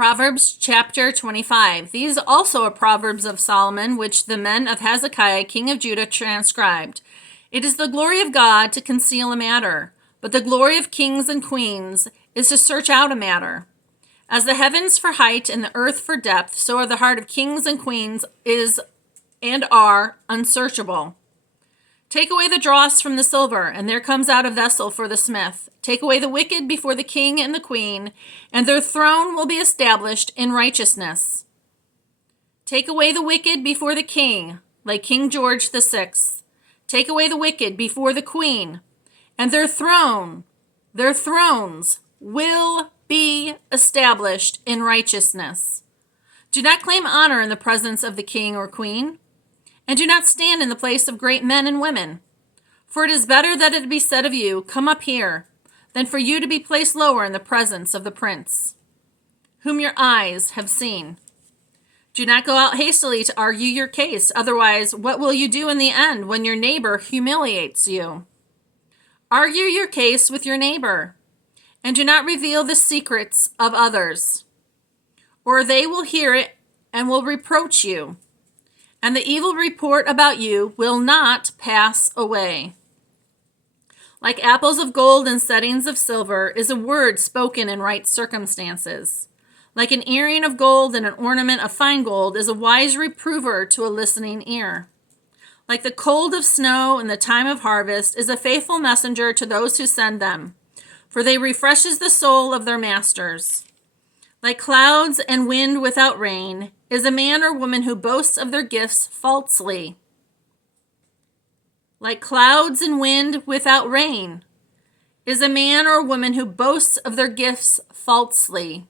Proverbs chapter 25. These also are Proverbs of Solomon, which the men of Hezekiah, king of Judah, transcribed. It is the glory of God to conceal a matter, but the glory of kings and queens is to search out a matter. As the heavens for height and the earth for depth, so are the heart of kings and queens is and are unsearchable. Take away the dross from the silver, and there comes out a vessel for the smith. Take away the wicked before the king and the queen, and their throne will be established in righteousness. Take away the wicked before the king, like King George VI. Take away the wicked before the queen, and their thrones will be established in righteousness. Do not claim honor in the presence of the king or queen, and do not stand in the place of great men and women. For it is better that it be said of you, "Come up here," than for you to be placed lower in the presence of the prince, whom your eyes have seen. Do not go out hastily to argue your case. Otherwise, what will you do in the end when your neighbor humiliates you? Argue your case with your neighbor, and do not reveal the secrets of others, or they will hear it and will reproach you, and the evil report about you will not pass away. Like apples of gold and settings of silver is a word spoken in right circumstances. Like an earring of gold and an ornament of fine gold is a wise reprover to a listening ear. Like the cold of snow in the time of harvest is a faithful messenger to those who send them, for they refreshes the soul of their masters. Like clouds and wind without rain is a man or woman who boasts of their gifts falsely. Like clouds and wind without rain is a man or woman who boasts of their gifts falsely.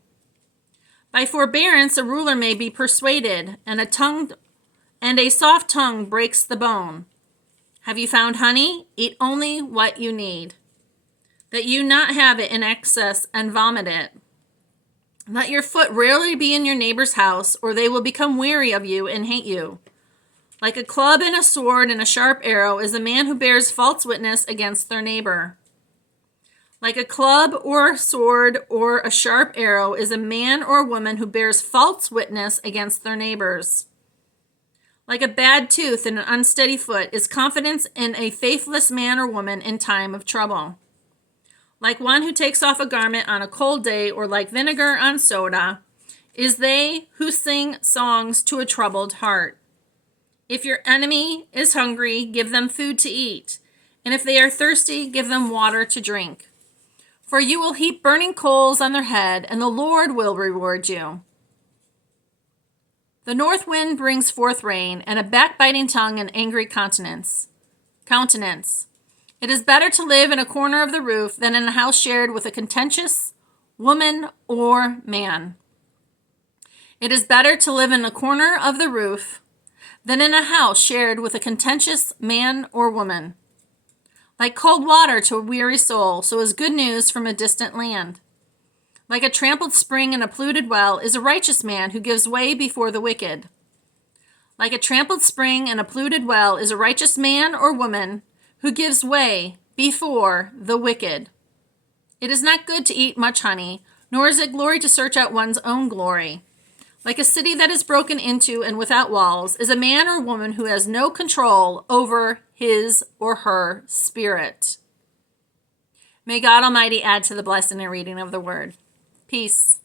By forbearance a ruler may be persuaded, and a soft tongue breaks the bone. Have you found honey? Eat only what you need, that you not have it in excess and vomit it. Let your foot rarely be in your neighbor's house, or they will become weary of you and hate you. Like a club and a sword and a sharp arrow is a man who bears false witness against their neighbor. Like a club or a sword or a sharp arrow is a man or a woman who bears false witness against their neighbors. Like a bad tooth and an unsteady foot is confidence in a faithless man or woman in time of trouble. Like one who takes off a garment on a cold day, or like vinegar on soda, is they who sing songs to a troubled heart. If your enemy is hungry, give them food to eat, and if they are thirsty, give them water to drink. For you will heap burning coals on their head, and the Lord will reward you. The north wind brings forth rain, and a backbiting tongue an angry countenance. It is better to live in a corner of the roof than in a house shared with a contentious woman or man. It is better to live in a corner of the roof than in a house shared with a contentious man or woman. Like cold water to a weary soul, so is good news from a distant land. Like a trampled spring and a polluted well is a righteous man who gives way before the wicked. Like a trampled spring and a polluted well is a righteous man or woman who gives way before the wicked. It is not good to eat much honey, nor is it glory to search out one's own glory. Like a city that is broken into and without walls is a man or woman who has no control over his or her spirit. May God Almighty add to the blessing and reading of the word. Peace.